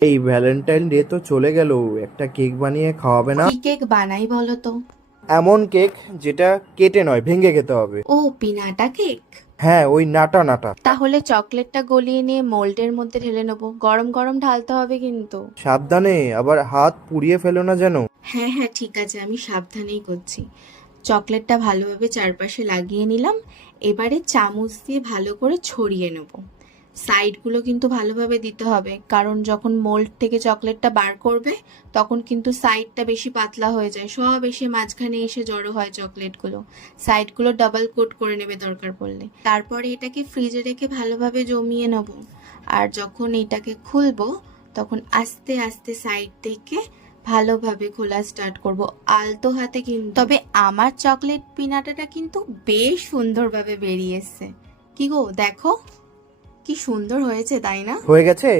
এই Valentine day তো চলে গেল, একটা কেক বানিয়ে খাওয়াবে না? কি কেক বানাই বলো তো? এমন কেক যেটা কেটে নয়, ভেঙে খেতে হবে। ও, পিনাটা কেক। হ্যাঁ, ওই নাটা নাটা। তাহলে চকলেটটা গলিয়ে নিয়ে মোল্ডের মধ্যে ঢেলে নেবো, গরম গরম ঢালতে হবে কিন্তু। সাবধানে, আবার হাত পুড়িয়ে ফেলো না যেন। হ্যাঁ হ্যাঁ, ঠিক আছে, আমি সাবধানেই করছি। চকলেটটা ভালোভাবে চারপাশে লাগিয়ে নিলাম। এবারে চামচ দিয়ে ভালো করে ছড়িয়ে নেব। সাইডগুলো কিন্তু ভালোভাবে দিতে হবে, কারণ যখন মোল্ড থেকে চকলেটটা বার করবে তখন কিন্তু সাইডটা বেশি পাতলা হয়ে যায়, সব এসে মাঝখানে এসে জড়ো হয় চকলেটগুলো। সাইডগুলো ডাবল কোট করে নেবে দরকার পড়লে। তারপরে এটাকে ফ্রিজে রেখে ভালোভাবে জমিয়ে নেব। আর যখন এটাকে খুলবো তখন আস্তে আস্তে সাইড থেকে ভালোভাবে খোলা স্টার্ট করব, আলতো হাতে কিন্তু। তবে আমার চকলেট পিনাটাটা কিন্তু বেশ সুন্দরভাবে বেরিয়ে এসছে। কি গো, দেখো কি সুন্দর হয়েছে, তাই না? হয়ে গেছে,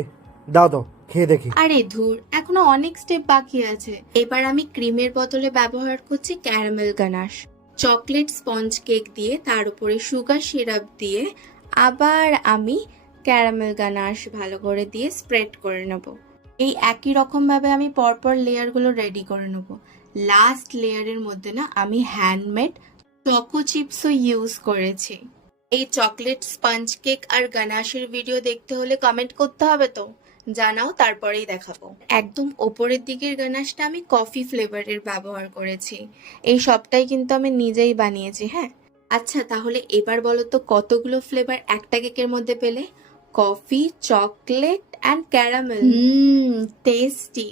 দাও দাও খেয়ে দেখি। আরে ধুর, এখনো অনেক স্টেপ বাকি আছে। এবার আমি ক্রিমের বদলে ব্যবহার করছি caramel ganache. Chocolate sponge cake দিয়ে তার উপরে সুগার সিরাপ দিয়ে আবার আমি ক্যারামেল গানাশ ভালো করে দিয়ে স্প্রেড করে নেব। এই একই রকম ভাবে আমি পরপর লেয়ারগুলো রেডি করে নেব। লাস্ট লেয়ারের মধ্যে না আমি হ্যান্ডমেড চকো চিপসও ইউজ করেছি। এই চকলেট স্পঞ্জ কেক আর গানাশের ভিডিও দেখতে হলে কমেন্ট করতে হবে তো, জানাও, তারপরেই দেখাবো। একদম ওপরের দিকের গানাশটা আমি কফি ফ্লেভারের ব্যবহার করেছি। এই সবটাই কিন্তু আমি নিজেই বানিয়েছি। হ্যাঁ, আচ্ছা তাহলে এবার বলো তো কতগুলো ফ্লেভার একটা কেকের মধ্যে পেলে? Coffee, chocolate and caramel. Tasty.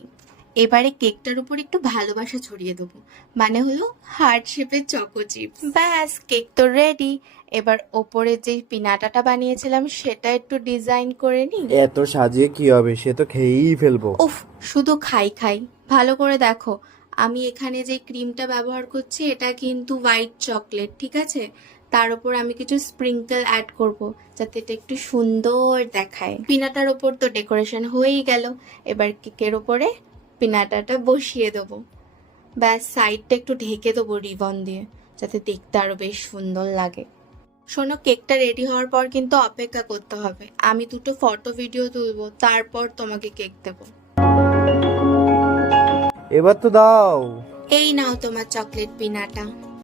এবারে কেকটার উপর একটু ভালোবাসা ছড়িয়ে দেবো, মানে হলো হার্ট শেপের চকো চিপস। ব্যাস, কেক তো রেডি। এবার ওপরে যে পিনাটাটা বানিয়েছিলাম সেটা একটু ডিজাইন করে নিই। এত সাজিয়ে কি হবে, সে তো খেয়েই ফেলবো। উফ, শুধু খাই খাই। ভালো করে দেখো, আমি এখানে যে ক্রিমটা ব্যবহার করছি এটা কিন্তু হোয়াইট চকলেট, ঠিক আছে? তার উপর আমি কিছু স্প্রিঙ্কেল অ্যাড করব যাতে এটা একটু সুন্দর দেখায়। পিনাটার ওপর তো ডেকোরেশন হয়েই গেল। এবার কেকের ওপরে পিনাটাটা বসিয়ে দেবো। ব্যাস, সাইডটা একটু ঢেকে দেবো রিবন দিয়ে যাতে দেখতে আরো বেশ সুন্দর লাগে। শোনো, কেকটা রেডি হওয়ার পর কিন্তু অপেক্ষা করতে হবে। আমি দুটো ফটো ভিডিও তুলবো, তারপর তোমাকে কেক দেবো। এবার তো দাও। এই নাও তোমার চকলেট পিনাটা।